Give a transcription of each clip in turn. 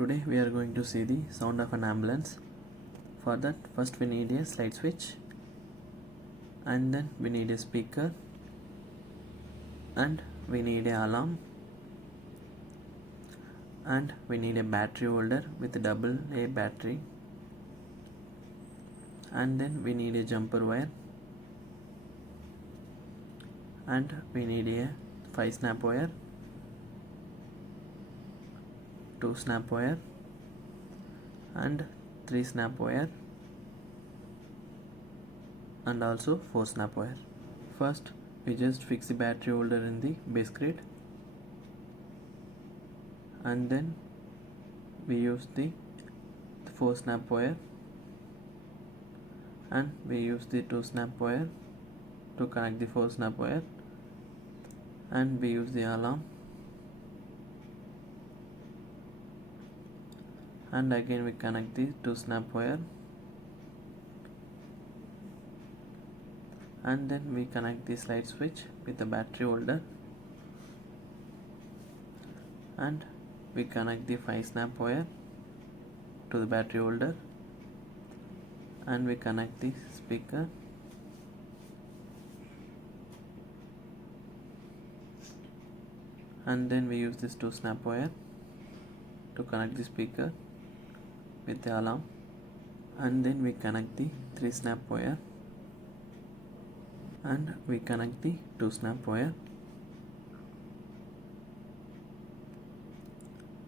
Today we are going to see the sound of an ambulance. For that, first we need a slide switch, and then we need a speaker, and we need a alarm, and we need a battery holder with a double A battery, and then we need a jumper wire, and we need a 5 snap wire, 2 snap wire, and 3 snap wire, and also 4 snap wire. First we just fix the battery holder in the base grid, and then we use the 4 snap wire, and we use the 2 snap wire to connect the 4 snap wire, and we use the alarm, and again we connect the 2 snap wire, and then we connect the slide switch with the battery holder, and we connect the 5 snap wire to the battery holder, and we connect the speaker, and then we use this 2 snap wire to connect the speaker with the alarm, and then we connect the 3 snap wire, and we connect the 2 snap wire,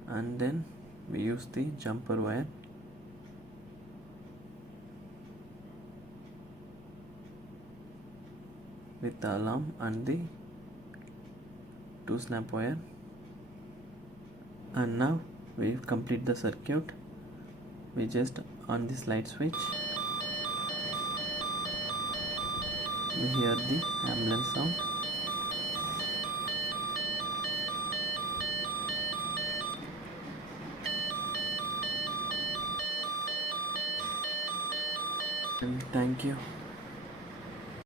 and then we use the jumper wire, with the alarm and the 2 snap wire. And now we complete the circuit. We just on the slide switch, we hear the ambulance sound, and thank you.